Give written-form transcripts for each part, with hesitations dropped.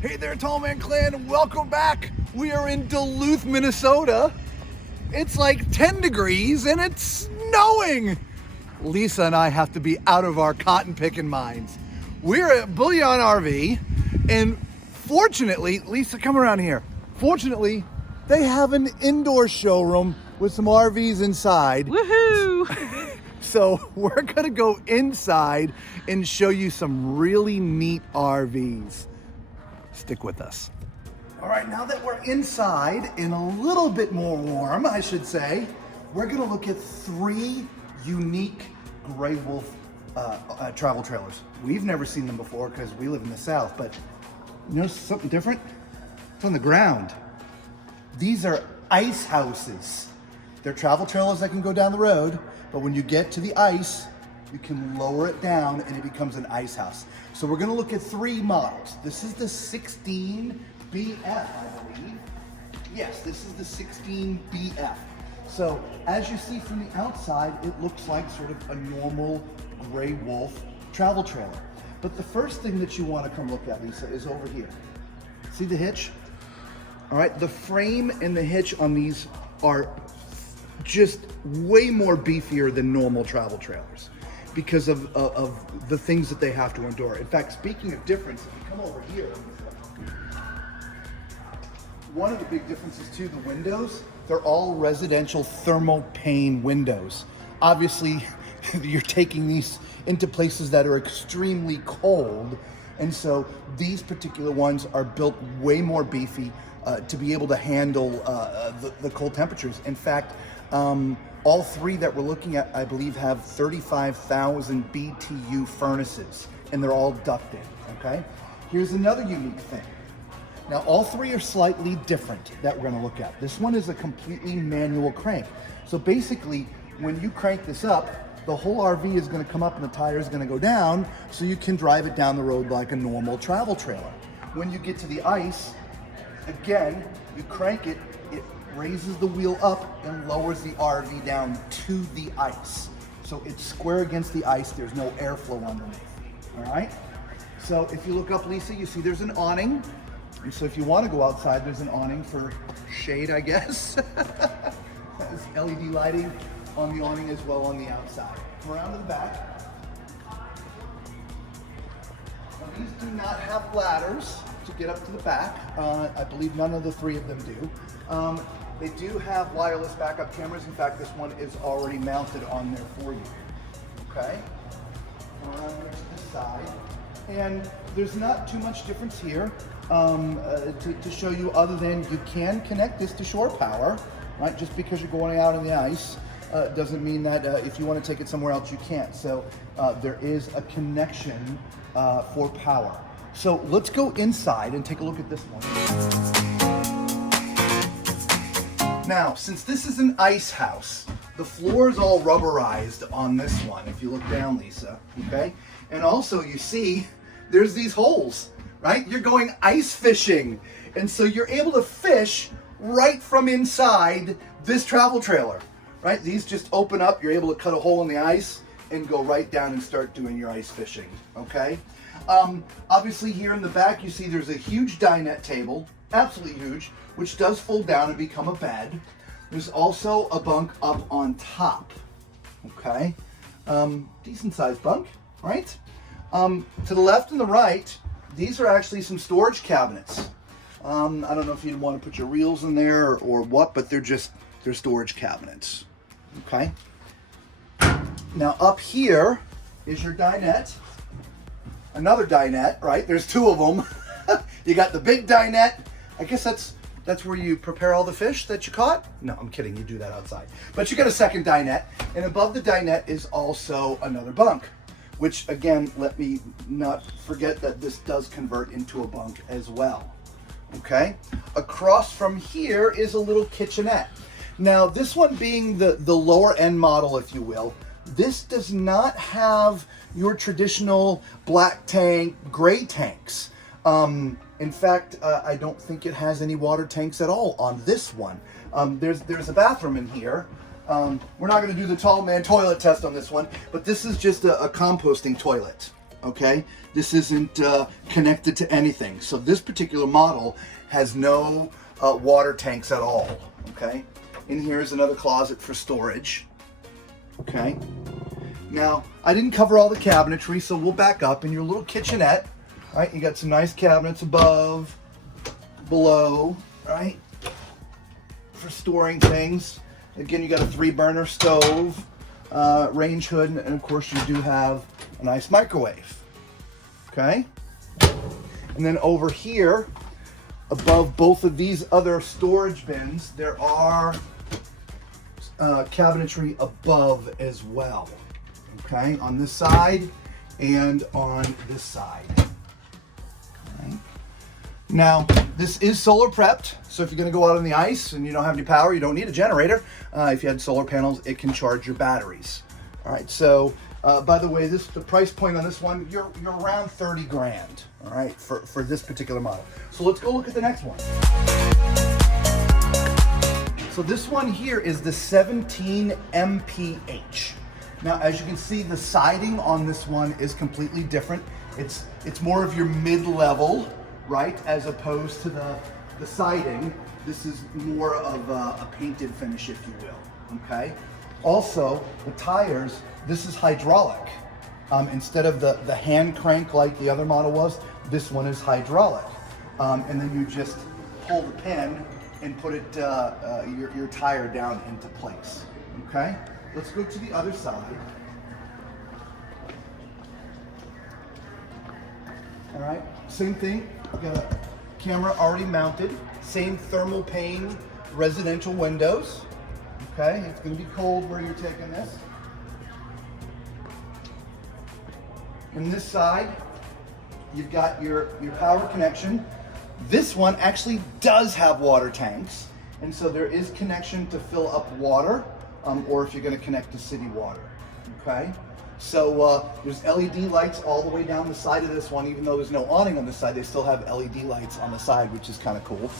Hey there, Tall Man Clan, welcome back. We are in Duluth, Minnesota. It's like 10 degrees and it's snowing. Lisa and I have to be out of our cotton picking minds. We're at Bullyan RV, and fortunately, Lisa, come around here. Fortunately, they have an indoor showroom with some RVs inside. Woohoo! So we're gonna go inside and show you some really neat RVs. Stick with us. All right, now that we're inside and a little bit more warm, I should say, we're gonna look at 3 unique Gray Wolf travel trailers. We've never seen them before because we live in the South, but you notice something different? It's on the ground. These are ice houses. They're travel trailers that can go down the road, but when you get to the ice, you can lower it down and it becomes an ice house. So we're gonna look at 3 models. This is the 16BF, I believe. Yes, this is the 16BF. So as you see from the outside, it looks like sort of a normal Gray Wolf travel trailer. But the first thing that you wanna come look at, Lisa, is over here. See the hitch? All right, the frame and the hitch on these are just way more beefier than normal travel trailers because of the things that they have to endure. In fact, speaking of difference, if you come over here, one of the big differences too, the windows, they're all residential thermal pane windows. Obviously, you're taking these into places that are extremely cold, and so these particular ones are built way more beefy to be able to handle the cold temperatures. In fact, all 3 that we're looking at, I believe, have 35,000 BTU furnaces, and they're all ducted, okay? Here's another unique thing. Now, all 3 are slightly different that we're gonna look at. This one is a completely manual crank. So basically, when you crank this up, the whole RV is gonna come up and the tire is gonna go down, so you can drive it down the road like a normal travel trailer. When you get to the ice, again, you crank it, it raises the wheel up and lowers the RV down to the ice. So it's square against the ice, there's no airflow underneath, all right? So if you look up, Lisa, you see there's an awning. And so if you want to go outside, there's an awning for shade, I guess. There's LED lighting on the awning as well on the outside. Around to the back. Now these do not have ladders to get up to the back. I believe none of the 3 of them do. They do have wireless backup cameras. In fact, this one is already mounted on there for you. Okay? Around to this side. And there's not too much difference here to show you, other than you can connect this to shore power, right? Just because you're going out on the ice doesn't mean that if you want to take it somewhere else, you can't. So there is a connection for power. So let's go inside and take a look at this one. Now, since this is an ice house, the floor is all rubberized on this one, if you look down, Lisa, okay? And also, you see, there's these holes, right? You're going ice fishing. And so you're able to fish right from inside this travel trailer, right? These just open up, you're able to cut a hole in the ice and go right down and start doing your ice fishing, okay? Obviously here in the back, you see there's a huge dinette table, absolutely huge, which does fold down and become a bed. There's also a bunk up on top, okay? Decent sized bunk, right? To the left and the right, these are actually some storage cabinets. I don't know if you'd want to put your reels in there or what, but they're storage cabinets, okay? Now up here is your dinette. Another dinette, right? There's 2 of them. You got the big dinette. I guess that's where you prepare all the fish that you caught. No, I'm kidding, you do that outside. But you got a second dinette, and above the dinette is also another bunk, which again, let me not forget that this does convert into a bunk as well, okay? Across from here is a little kitchenette. Now, this one being the lower end model, if you will, this does not have your traditional black tank, gray tanks. In fact, I don't think it has any water tanks at all on this one. There's a bathroom in here. We're not going to do the tall man toilet test on this one, but this is just a composting toilet. okay? This isn't connected to anything. So this particular model has no water tanks at all, okay? In here is another closet for storage, okay? Now, I didn't cover all the cabinetry, so we'll back up. In your little kitchenette, right, you got some nice cabinets above, below, right, for storing things. Again, you got a 3-burner stove, range hood, and of course you do have a nice microwave, okay? And then over here, above both of these other storage bins, there are cabinetry above as well, okay? On this side and on this side. Okay. Now, this is solar prepped, so if you're gonna go out on the ice and you don't have any power, you don't need a generator. If you had solar panels, it can charge your batteries. All right, so by the way, the price point on this one, you're around 30 grand, all right, for this particular model. So let's go look at the next one. So this one here is the 17 MPH. Now, as you can see, the siding on this one is completely different. It's more of your mid-level, right, as opposed to the siding. This is more of a painted finish, if you will, okay? Also, the tires, this is hydraulic. Instead of the hand crank like the other model was, this one is hydraulic. And then you just pull the pin and put it your tire down into place, okay? Let's go to the other side. All right, same thing. We got a camera already mounted. Same thermal pane residential windows. Okay, it's going to be cold where you're taking this. And this side, you've got your power connection. This one actually does have water tanks, and so there is connection to fill up water, or if you're going to connect to city water. Okay, so there's LED lights all the way down the side of this one. Even though there's no awning on this side, they still have LED lights on the side, which is kind of cool.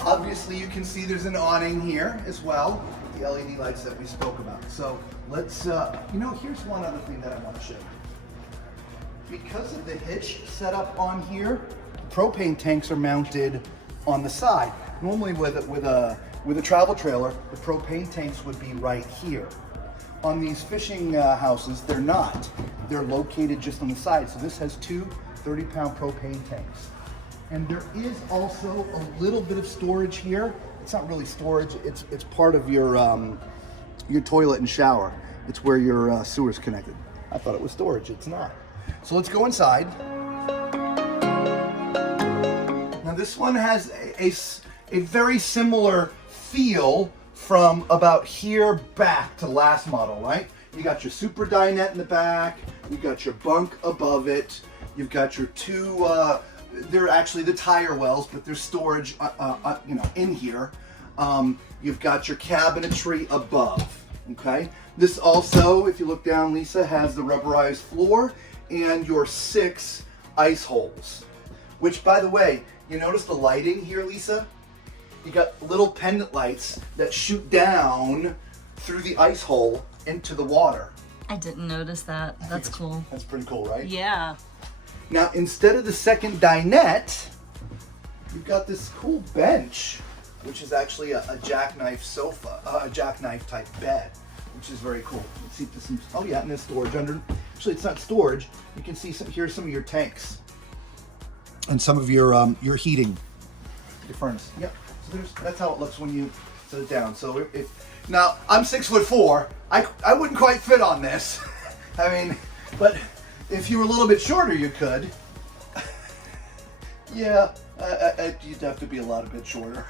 Obviously, you can see there's an awning here as well, the LED lights that we spoke about. So let's, here's one other thing that I want to show you. Because of the hitch setup on here, propane tanks are mounted on the side. Normally with a travel trailer, the propane tanks would be right here. On these fishing houses, they're not. They're located just on the side. So this has two 30-pound propane tanks. And there is also a little bit of storage here. It's not really storage. It's part of your toilet and shower. It's where your sewer's connected. I thought it was storage. It's not. So let's go inside. Now this one has a very similar feel from about here back to last model, right? You got your super dinette in the back. You got your bunk above it. You've got your two. They're actually the tire wells, but there's storage, in here. You've got your cabinetry above, okay? This also, if you look down, Lisa, has the rubberized floor and your 6 ice holes, which, by the way, you notice the lighting here, Lisa? You got little pendant lights that shoot down through the ice hole into the water. I didn't notice that. That's cool. That's pretty cool, right? Yeah. Now, instead of the second dinette, you've got this cool bench, which is actually a jackknife sofa, a jackknife type bed, which is very cool. Let's see if there's some, oh yeah, and there's storage under, actually it's not storage. You can see here's some of your tanks and some of your heating, your furnace. Yep, so that's how it looks when you set it down. So now I'm 6'4", I wouldn't quite fit on this. I mean, but if you were a little bit shorter, you could. Yeah, you'd have to be a lot bit shorter.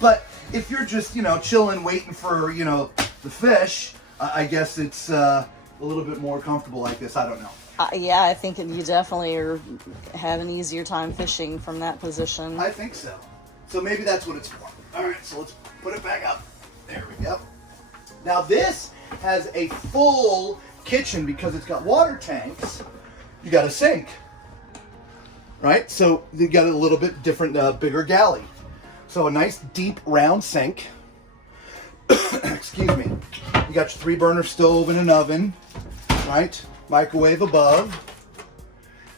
But if you're just, chilling, waiting for, the fish, I guess it's a little bit more comfortable like this. I don't know. Yeah, I think you definitely have an easier time fishing from that position. I think so. So maybe that's what it's for. All right, so let's put it back up. There we go. Now this has a full kitchen because it's got water tanks. You got a sink, right? So you got a little bit different, bigger galley. So a nice deep round sink. Excuse me. You got your 3-burner stove and an oven. right? Microwave above.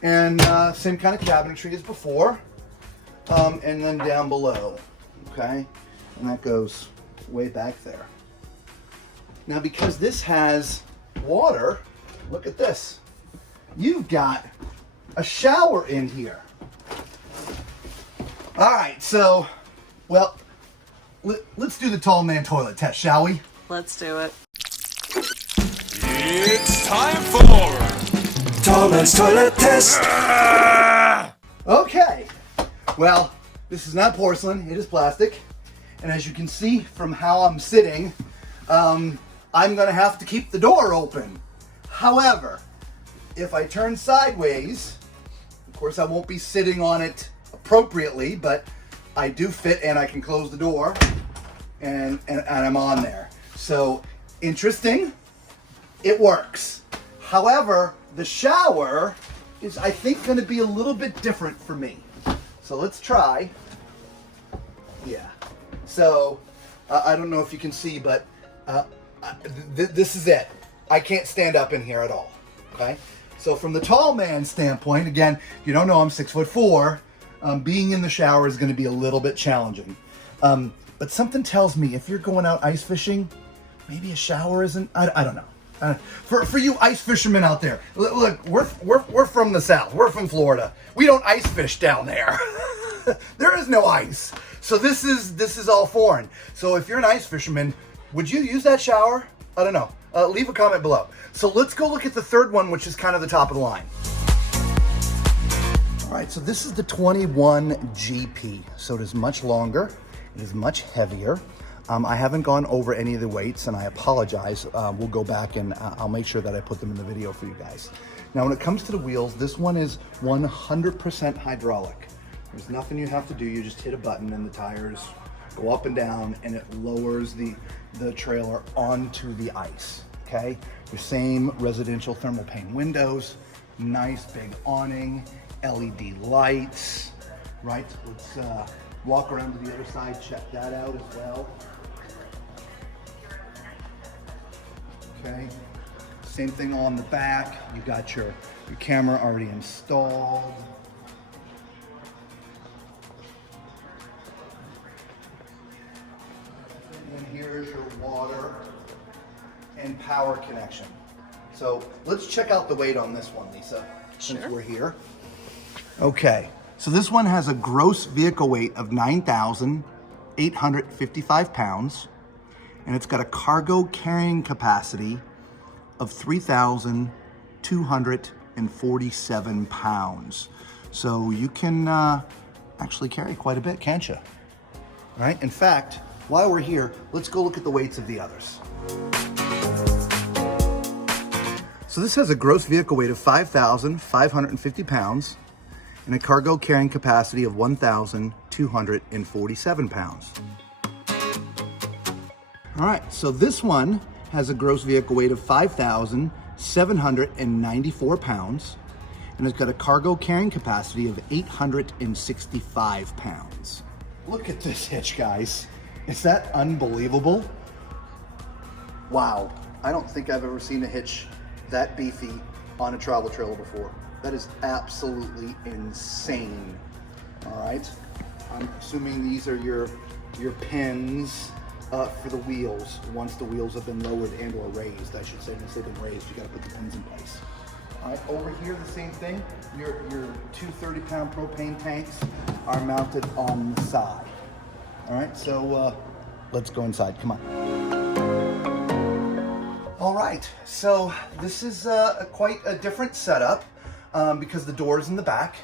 And same kind of cabinetry as before. And then down below, okay? And that goes way back there. Now, because this has water, look at this. You've got a shower in here. All right, so, well, let's do the tall man toilet test, shall we? Let's do it. It's time for Tall Man's Toilet Test. Okay, well, this is not porcelain, it is plastic. And as you can see from how I'm sitting, I'm gonna have to keep the door open. However, if I turn sideways, of course I won't be sitting on it appropriately, but I do fit and I can close the door and I'm on there. So, interesting, it works. However, the shower is, I think, gonna be a little bit different for me. So let's try. Yeah. So, I don't know if you can see, but this is it. I can't stand up in here at all, okay? So from the tall man standpoint, again, you don't know I'm 6'4". Being in the shower is gonna be a little bit challenging. But something tells me if you're going out ice fishing, maybe a shower isn't, I don't know. For you ice fishermen out there, look, we're from the South. We're from Florida. We don't ice fish down there. There is no ice. So this is all foreign. So if you're an ice fisherman, would you use that shower? I don't know. Leave a comment below. So let's go look at the third one, which is kind of the top of the line. All right, so this is the 21 GP. So it is much longer. It is much heavier. I haven't gone over any of the weights, and I apologize. We'll go back and I'll make sure that I put them in the video for you guys. Now, when it comes to the wheels, this one is 100% hydraulic. There's nothing you have to do. You just hit a button and the tires go up and down, and it lowers the trailer onto the ice, okay? The same residential thermal pane windows, nice big awning, LED lights, right? Let's walk around to the other side, check that out as well. Okay, same thing on the back. You got your camera already installed. And here's your water and power connection. So let's check out the weight on this one, Lisa, since we're here. Okay, so this one has a gross vehicle weight of 9,855 pounds, and it's got a cargo carrying capacity of 3,247 pounds. So you can actually carry quite a bit, can't you? All right, in fact, while we're here, let's go look at the weights of the others. So this has a gross vehicle weight of 5,550 pounds and a cargo carrying capacity of 1,247 pounds. All right, so this one has a gross vehicle weight of 5,794 pounds and it's got a cargo carrying capacity of 865 pounds. Look at this hitch, guys. Is that unbelievable? Wow, I don't think I've ever seen a hitch that beefy on a travel trailer before. That is absolutely insane. All right, I'm assuming these are your pins for the wheels. Once the wheels have been lowered and or raised, I should say. Once they've been raised, you gotta put the pins in place. All right, over here, the same thing. Your two 30-pound propane tanks are mounted on the side. All right, so let's go inside, come on. All right, so this is quite a different setup because the door's in the back.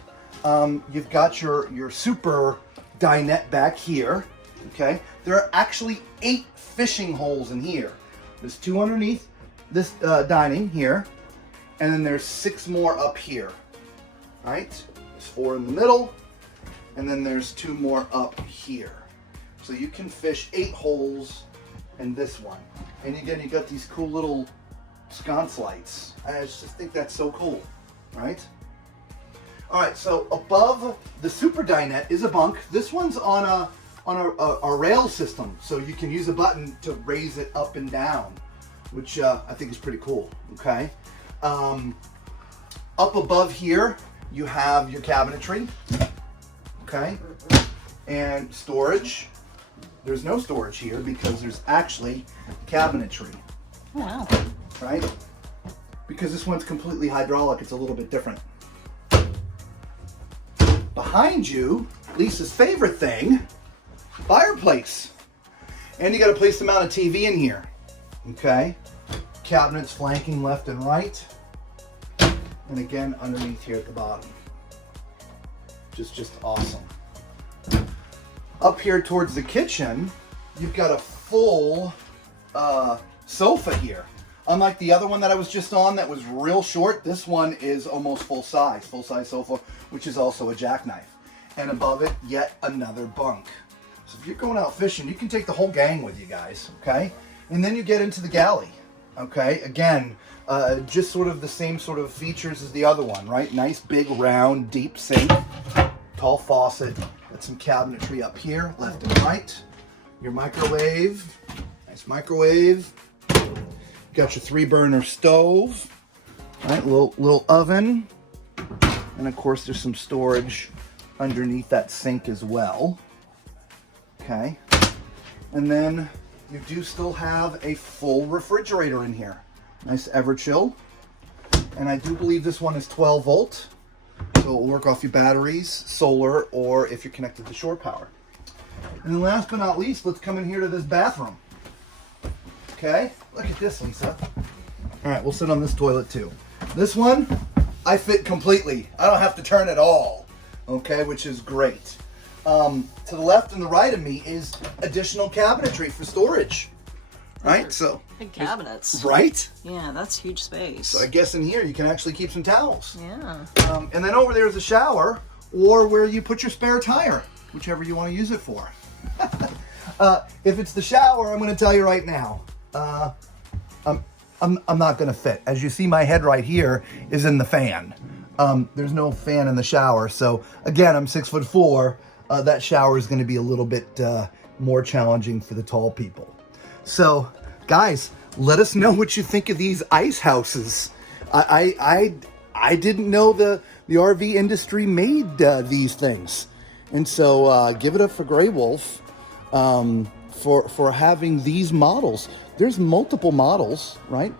You've got your super dinette back here, okay? There are actually 8 fishing holes in here. There's 2 underneath this dining here, and then there's 6 more up here, right? There's 4 in the middle, and then there's 2 more up here. So you can fish 8 holes in this one. And again, you got these cool little sconce lights. I just think that's so cool, right? All right, so above the super dinette is a bunk. This one's on a rail system, so you can use a button to raise it up and down, which I think is pretty cool, okay? Up above here, you have your cabinetry, okay, and storage. There's no storage here because there's actually cabinetry, Wow. right? Because this one's completely hydraulic, it's a little bit different. Behind you, Lisa's favorite thing, fireplace. And you got a place to mount a TV in here, okay? Cabinets flanking left and right. And again, underneath here at the bottom. Just awesome. Up here towards the kitchen, you've got a full sofa here. Unlike the other one that I was just on that was real short, this one is almost full size sofa, which is also a jackknife. And above it, yet another bunk. So if you're going out fishing, you can take the whole gang with you guys, okay? And then you get into the galley, okay? Again, just sort of the same sort of features as the other one, right? Nice, big, round, deep sink, tall faucet. Got some cabinetry up here, left and right. Your microwave, nice microwave. Got your 3-burner stove, right? Little oven. And of course, there's some storage underneath that sink as well. Okay. And then you do still have a full refrigerator in here. Nice Everchill. And I do believe this one is 12 volt. So it'll work off your batteries, solar, or if you're connected to shore power. And then last but not least, let's come in here to this bathroom. Okay, look at this, Lisa. All right, we'll sit on this toilet too. This one, I fit completely. I don't have to turn at all, okay, which is great. To the left and the right of me is additional cabinetry for storage, right? So Big cabinets. right? Yeah, that's huge space. So I guess in here you can actually keep some towels. Yeah. And then over there is a shower, or where you put your spare tire, whichever you want to use it for. If it's the shower, I'm going to tell you right now. I'm not gonna fit. As you see, my head right here is in the fan. There's no fan in the shower, so again, I'm 6'4". That shower is gonna be a little bit more challenging for the tall people. So, guys, let us know what you think of these ice houses. I didn't know the RV industry made these things, and so give it up for Grey Wolf for having these models. There's multiple models, right?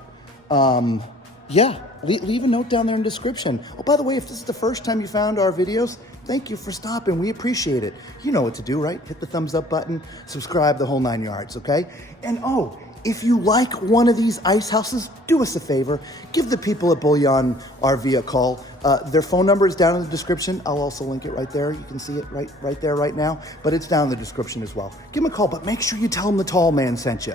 Yeah, leave a note down there in the description. Oh, by the way, if this is the first time you found our videos, thank you for stopping. We appreciate it. You know what to do, right? Hit the thumbs up button, subscribe, the whole 9 yards, okay? And oh, if you like one of these ice houses, do us a favor. Give the people at Bullyan RV a call. Their phone number is down in the description. I'll also link it right there. You can see it right there right now, but it's down in the description as well. Give them a call, but make sure you tell them the tall man sent you.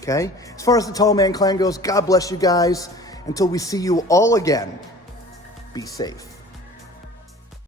Okay? As far as the Tall Man Clan goes, God bless you guys. Until we see you all again, be safe.